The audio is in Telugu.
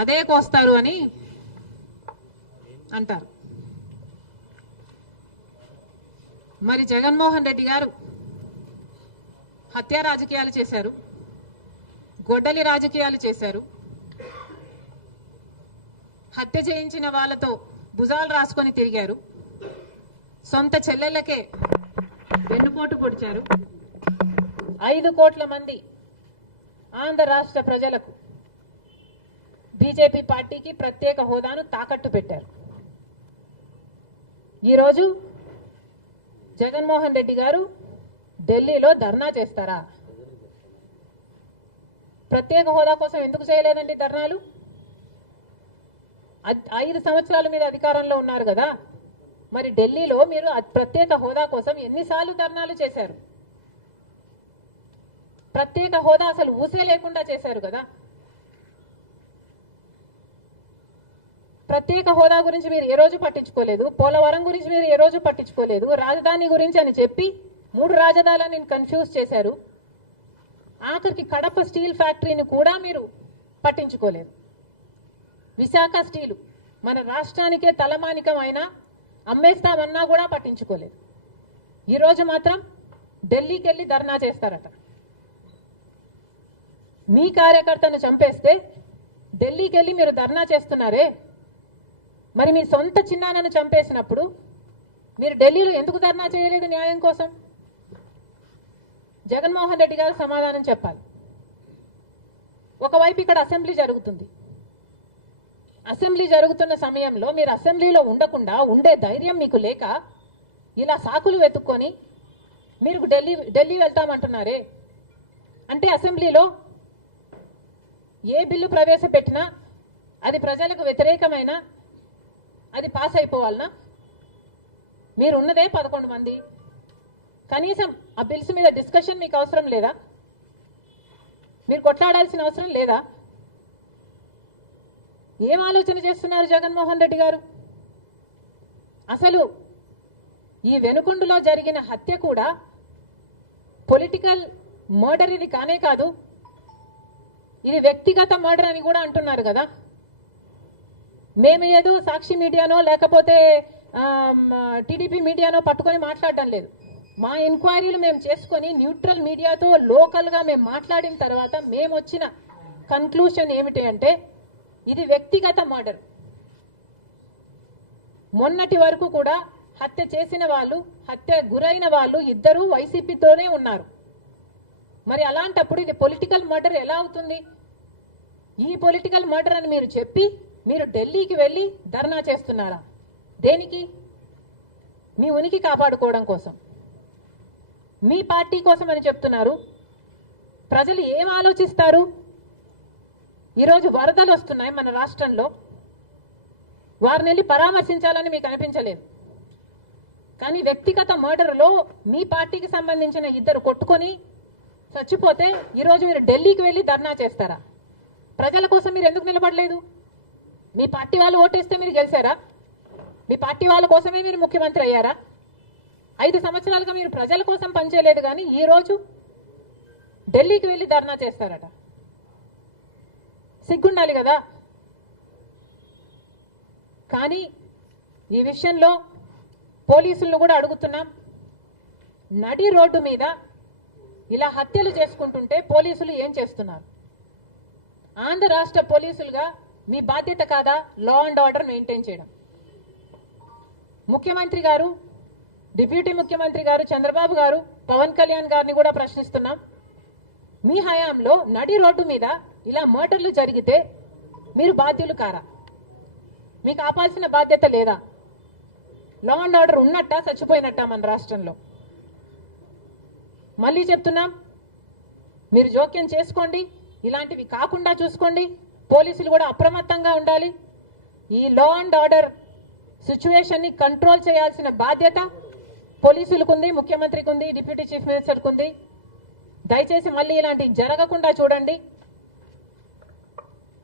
అదే కోస్తారు అని అంటారు. మరి జగన్మోహన్ రెడ్డి గారు హత్య రాజకీయాలు చేశారు, గొడ్డలి రాజకీయాలు చేశారు, హత్య చేయించిన వాళ్ళతో భుజాలు రాసుకొని తిరిగారు, సొంత చెల్లెళ్ళకే వెన్నుపోటు పొడిచారు, 5 కోట్ల మంది ఆంధ్ర రాష్ట్ర ప్రజలకు బీజేపీ పార్టీకి ప్రత్యేక హోదాను తాకట్టు పెట్టారు. ఈరోజు జగన్మోహన్ రెడ్డి గారు ఢిల్లీలో ధర్నా చేస్తారా? ప్రత్యేక హోదా కోసం ఎందుకు చేయలేదండి ధర్నాలు? 5 సంవత్సరాల మీద అధికారంలో ఉన్నారు కదా, మరి ఢిల్లీలో మీరు ప్రత్యేక హోదా కోసం ఎన్నిసార్లు ధర్నాలు చేశారు? ప్రత్యేక హోదా అసలు ఊసే లేకుండా చేశారు కదా. ప్రత్యేక హోదా గురించి మీరు ఏ రోజు పట్టించుకోలేదు, పోలవరం గురించి మీరు ఏ రోజు పట్టించుకోలేదు, రాజధాని గురించి అని చెప్పి 3 రాజధానులను కన్ఫ్యూజ్ చేశారు. ఆఖరికి కడప స్టీల్ ఫ్యాక్టరీని కూడా మీరు పట్టించుకోలేదు. విశాఖ స్టీలు మన రాష్ట్రానికే తలమానికమైన అమ్మేస్తామన్నా కూడా పట్టించుకోలేదు. ఈరోజు మాత్రం ఢిల్లీకి వెళ్ళి ధర్నా చేస్తారట. మీ కార్యకర్తను చంపేస్తే ఢిల్లీకి వెళ్ళి మీరు ధర్నా చేస్తున్నారే, మరి మీ సొంత చిన్నాన్నను చంపేసినప్పుడు మీరు ఢిల్లీలో ఎందుకు ధర్నా చేయలేదు న్యాయం కోసం? జగన్మోహన్ రెడ్డి గారు సమాధానం చెప్పాలి. ఒకవైపు ఇక్కడ అసెంబ్లీ జరుగుతుంది. అసెంబ్లీ జరుగుతున్న సమయంలో మీరు అసెంబ్లీలో ఉండకుండా ఉండే ధైర్యం మీకు లేక ఇలా సాకులు వెతుక్కొని మీరు ఢిల్లీ వెళ్తామంటున్నారే, అంటే అసెంబ్లీలో ఏ బిల్లు ప్రవేశపెట్టినా అది ప్రజలకు వ్యతిరేకమైన అది పాస్ అయిపోవాలనా? మీరు ఉన్నదే 11 మంది, కనీసం ఆ బిల్స్ మీద డిస్కషన్ మీకు అవసరం లేదా? మీరు కొట్లాడాల్సిన అవసరం లేదా? ఏం ఆలోచన చేస్తున్నారు జగన్మోహన్ రెడ్డి గారు? అసలు ఈ వెనుకొండలో జరిగిన హత్య కూడా పొలిటికల్ మర్డర్ ఇది కానే కాదు, ఇది వ్యక్తిగత మర్డర్ అని కూడా అంటున్నారు కదా. మేము ఏదో సాక్షి మీడియానో లేకపోతే టీడీపీ మీడియానో పట్టుకొని మాట్లాడటం లేదు. మా ఎంక్వైరీలు మేము చేసుకొని న్యూట్రల్ మీడియాతో లోకల్గా మేము మాట్లాడిన తర్వాత మేము వచ్చిన కన్క్లూషన్ ఏమిటి అంటే ఇది వ్యక్తిగత మర్డర్. మొన్నటి వరకు కూడా హత్య చేసిన వాళ్ళు, హత్య గురైన వాళ్ళు ఇద్దరూ వైసీపీతోనే ఉన్నారు. మరి అలాంటప్పుడు ఇది పొలిటికల్ మర్డర్ ఎలా అవుతుంది? ఈ పొలిటికల్ మర్డర్ అని మీరు చెప్పి మీరు ఢిల్లీకి వెళ్ళి ధర్నా చేస్తున్నారా? దేనికి? మీ ఉనికి కాపాడుకోవడం కోసం, మీ పార్టీ కోసం అని చెప్తున్నారు. ప్రజలు ఏం ఆలోచిస్తారు? ఈరోజు వరదలు వస్తున్నాయి మన రాష్ట్రంలో, వారిని వెళ్ళి పరామర్శించాలని మీకు అనిపించలేదు. కానీ వ్యక్తిగత మర్డర్లో మీ పార్టీకి సంబంధించిన 2 కొట్టుకొని చచ్చిపోతే ఈరోజు మీరు ఢిల్లీకి వెళ్ళి ధర్నా చేస్తారా? ప్రజల కోసం మీరు ఎందుకు నిలబడలేదు? మీ పార్టీ వాళ్ళు ఓటేస్తే మీరు గెలిచారా? మీ పార్టీ వాళ్ళ కోసమే మీరు ముఖ్యమంత్రి అయ్యారా? 5 సంవత్సరాలుగా మీరు ప్రజల కోసం పనిచేయలేదు, కానీ ఈరోజు ఢిల్లీకి వెళ్ళి ధర్నా చేస్తారట. సిగ్గుండాలి కదా. కానీ ఈ విషయంలో పోలీసులను కూడా అడుగుతున్నాం. నడి రోడ్డు మీద ఇలా హత్యలు చేసుకుంటుంటే పోలీసులు ఏం చేస్తున్నారు? ఆంధ్ర రాష్ట్ర పోలీసులుగా మీ బాధ్యత కాదా లా అండ్ ఆర్డర్ మెయింటైన్ చేయడం? ముఖ్యమంత్రి గారు, డిప్యూటీ ముఖ్యమంత్రి గారు చంద్రబాబు గారు, పవన్ కళ్యాణ్ గారిని కూడా ప్రశ్నిస్తున్నాం. మీ హయాంలో నడి రోడ్డు మీద ఇలా మర్డర్లు జరిగితే మీరు బాధ్యులు కారా? మీకు ఆపాల్సిన బాధ్యత లేదా? లా అండ్ ఆర్డర్ ఉన్నట్టా చచ్చిపోయినట్టా మన రాష్ట్రంలో? మళ్ళీ చెప్తున్నాం, మీరు జోక్యం చేసుకోండి, ఇలాంటివి కాకుండా చూసుకోండి. పోలీసులు కూడా అప్రమత్తంగా ఉండాలి. ఈ లా అండ్ ఆర్డర్ సిచ్యువేషన్ ని కంట్రోల్ చేయాల్సిన బాధ్యత పోలీసులకు ఉంది, ముఖ్యమంత్రికి ఉంది, డిప్యూటీ చీఫ్ మినిస్టర్కి ఉంది. దయచేసి మళ్ళీ ఇలాంటివి జరగకుండా చూడండి.